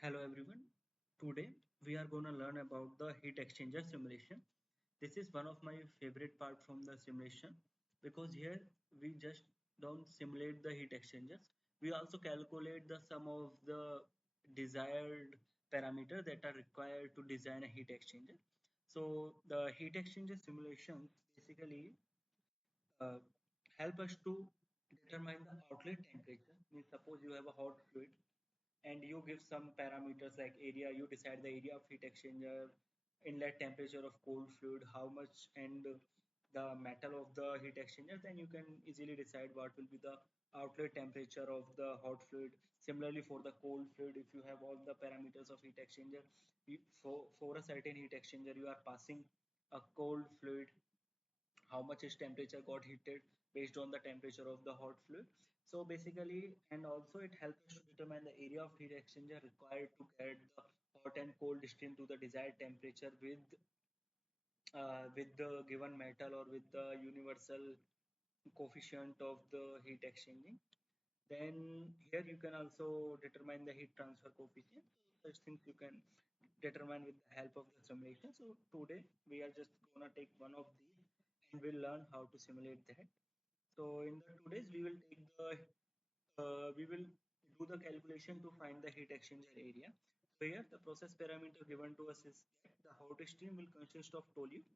Hello everyone. Today we are going to learn about the heat exchanger simulation. This is one of my favorite part from the simulation because here we just don't simulate the heat exchangers. We also calculate the sum of the desired parameter that are required to design a heat exchanger. So the heat exchanger simulation basically uh, help us to determine the outlet temperature. Means suppose you have a hot fluid and you give some parameters like area, you decide the area of heat exchanger, inlet temperature of cold fluid, how much, and the metal of the heat exchanger, then you can easily decide what will be the outlet temperature of the hot fluid. Similarly for the cold fluid, if you have all the parameters of heat exchanger, for a certain heat exchanger you are passing a cold fluid, how much its temperature got heated based on the temperature of the hot fluid. So basically, and also it helps us to determine the area of heat exchanger required to get the hot and cold stream to the desired temperature with the given metal or with the universal coefficient of the heat exchanging. Then here you can also determine the heat transfer coefficient. Such things you can determine with the help of the simulation. So today we are just gonna take one of these and we'll learn how to simulate that. So in the today's we will do the calculation to find the heat exchanger area. So here the process parameter given to us is that the hot stream will consist of toluene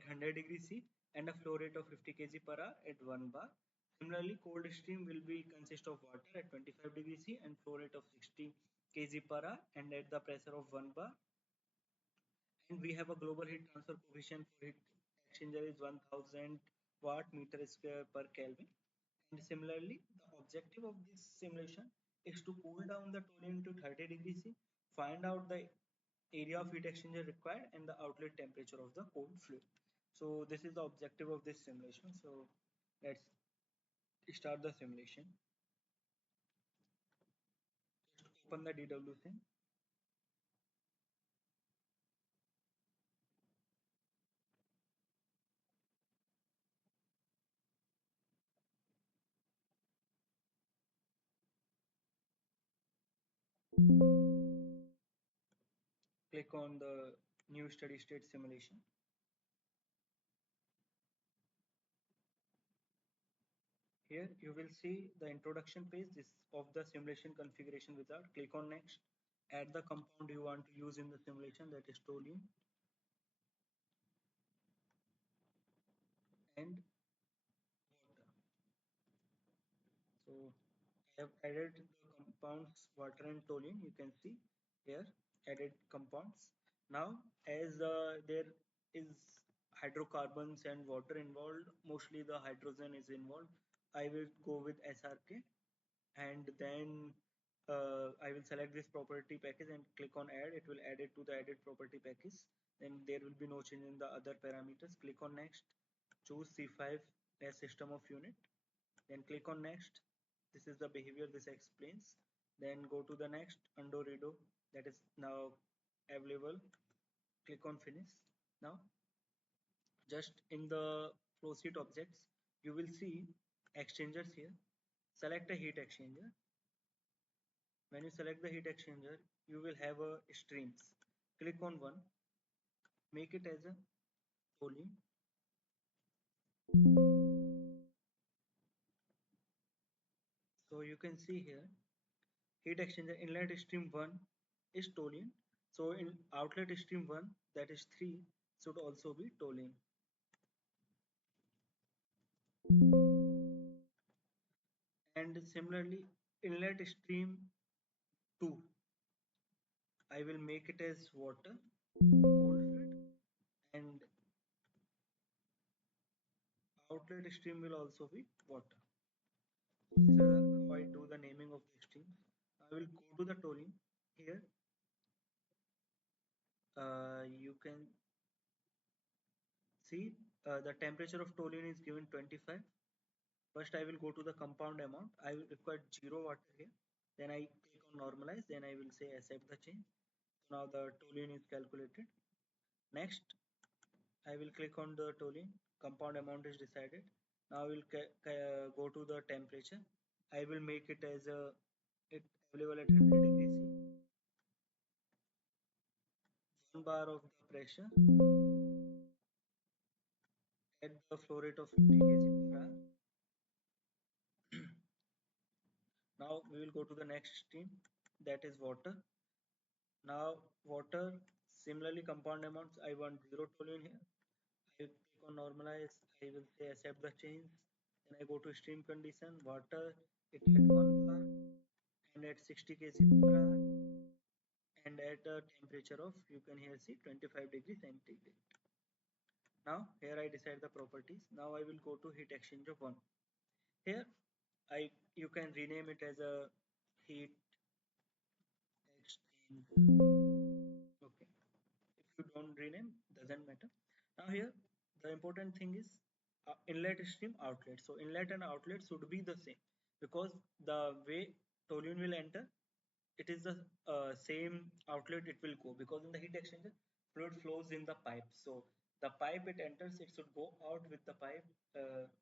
at 100 degrees C and a flow rate of 50 kg per hour at 1 bar. Similarly, cold stream will be consist of water at 25 degrees C and flow rate of 60 kg per hour and at the pressure of 1 bar. And we have a global heat transfer coefficient for heat exchanger is 1000 watt meter square per Kelvin. And similarly, the objective of this simulation is to cool down the toluene to 30 degrees C, find out the area of heat exchanger required and the outlet temperature of the cold fluid. So this is the objective of this simulation. So let's start the simulation. Just open the DWSIM, click on the new steady state simulation. Here you will see the introduction page this of the simulation configuration wizard. Click on next. Add the compound you want to use in the simulation, that is toluene, and water. So I have added the compounds water and toluene. You can see here added compounds. Now as there is hydrocarbons and water involved, mostly the hydrogen is involved, I will go with SRK, and then I will select this property package and click on add. It will add it to the added property package. Then there will be no change in the other parameters. Click on next. Choose C5 as system of unit. Then click on next. This is the behavior this explains. Then go to the next, undo redo, that is now available. Click on finish. Now just in the flow sheet objects you will see exchangers here. Select a heat exchanger. When you select the heat exchanger you will have a streams. Click on one, make it as a toluene. So you can see here heat exchanger inlet stream 1 is toluene. So in outlet stream 1, that is 3, should also be toluene. And similarly inlet stream 2, I will make it as water, cold fluid, and outlet stream will also be water. This is how I do the naming of the stream. I will go to the toluene. Here you can see the temperature of toluene is given 25. First I will go to the compound amount. I will require 0 water here. Then I click on normalize. Then I will say accept the change. So now the toluene is calculated. Next I will click on the toluene. Compound amount is decided. Now I will go to the temperature. I will make it as a it available at 100 degrees C. 1 bar of the pressure at the flow rate of 50 kg per hour. Now we will go to the next stream, that is water. Now water, similarly compound amounts, I want 0 toluene here. I will click on normalize, I will say accept the change. Then I go to stream condition, water, it at 1 bar and at 60 kg per hour and at a temperature of, you can here see 25 degrees centigrade. Now here I decide the properties. Now I will go to heat exchanger 1. Here you can rename it as a heat exchanger. Okay. If you don't rename, doesn't matter. Now here the important thing is inlet stream outlet. So inlet and outlet should be the same because the way toluene will enter, it is the same outlet it will go, because in the heat exchanger fluid flows in the pipe. So the pipe it enters, it should go out with the pipe,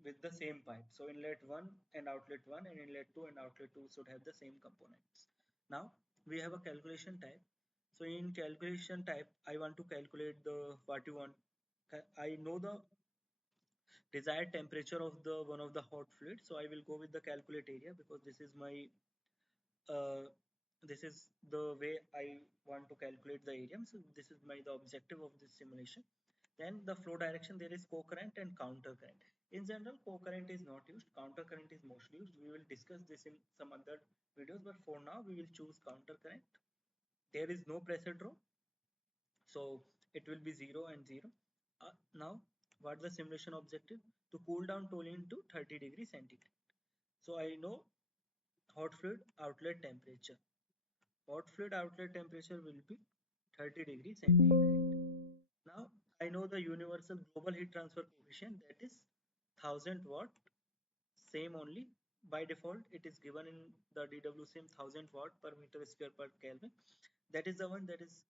with the same pipe. So inlet 1 and outlet 1 and inlet 2 and outlet 2 should have the same components. Now we have a calculation type. So in calculation type, I want to calculate the what you want. I know the desired temperature of the one of the hot fluid, so I will go with the calculate area because uh, this is the way I want to calculate the area. So this is the objective of this simulation. Then the flow direction, there is co-current and counter current. In general, co-current is not used, counter current is mostly used. We will discuss this in some other videos, but for now we will choose counter current. There is no pressure drop, so it will be 0 and 0. Now what the simulation objective? To cool down toluene to 30 degrees centigrade. So I know hot fluid outlet temperature. Hot fluid outlet temperature will be 30 degrees centigrade. Now I know the universal global heat transfer coefficient, that is 1000 watt. Same only, by default it is given in the DWSIM 1000 watt per meter square per Kelvin. That is the one that is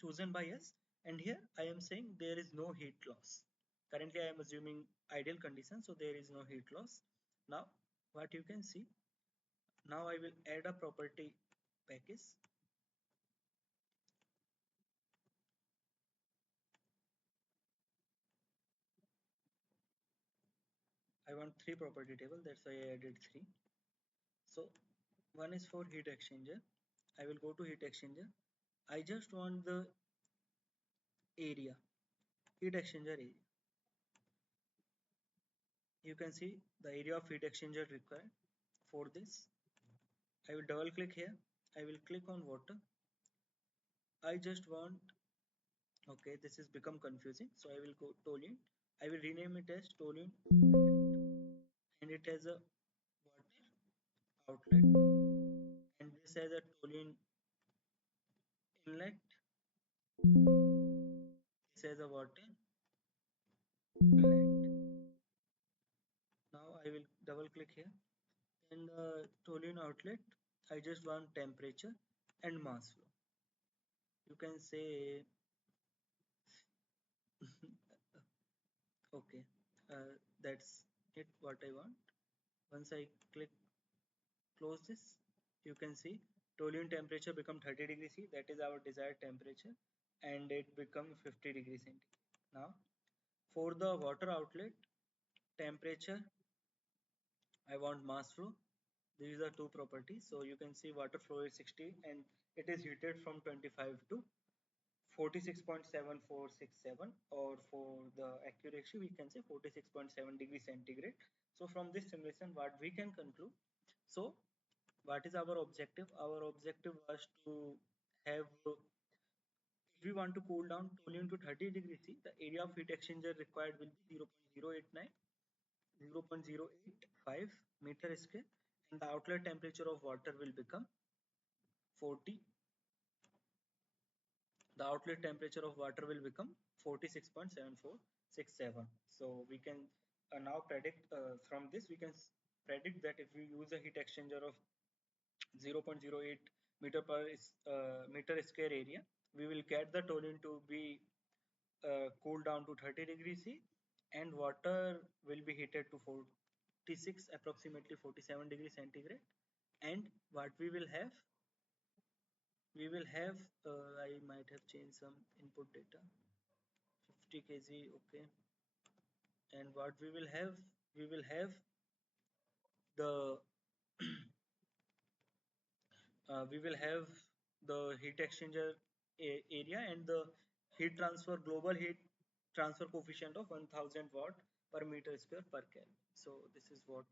chosen by us, and here I am saying there is no heat loss. Currently I am assuming ideal condition, so there is no heat loss. Now what you can see, now I will add a property package. I want 3 property table, that's why I added 3. So one is for heat exchanger. I will go to heat exchanger. I just want the area, heat exchanger area. You can see the area of heat exchanger required. For this I will double click here, I will click on water. I just want, okay, this is become confusing, so I will go toluene. I will rename it as toluene and it has a water outlet, and this has a toluene inlet, this has a water inlet. Now I will double click here. In the toluene outlet, I just want temperature and mass flow. You can say okay, that's it what I want. Once I click close this, you can see toluene temperature become 30 degrees C, that is our desired temperature, and it become 50 degrees centigrade. Now for the water outlet temperature, I want mass flow. These are two properties. So you can see water flow is 60 and it is heated from 25 to 46.7467, or for the accuracy we can say 46.7 degrees centigrade. So from this simulation what we can conclude, so what is our objective? Our objective was to have, if we want to cool down toluene to 30 degrees C, the area of heat exchanger required will be 0.089, 0.085 meter square, and the outlet temperature of water will become 40. The outlet temperature of water will become 46.7467. So we can now predict, from this we can predict that if we use a heat exchanger of 0.08 meter per meter square area, we will get the toluene to be cooled down to 30 degrees C, and water will be heated to 46, approximately 47 degrees centigrade. And what we will have, we will have I might have changed some input data, 50 kg, okay. And what we will have the we will have the heat exchanger area and the heat transfer global heat transfer coefficient of 1000 watt per meter square per Kelvin. So this is what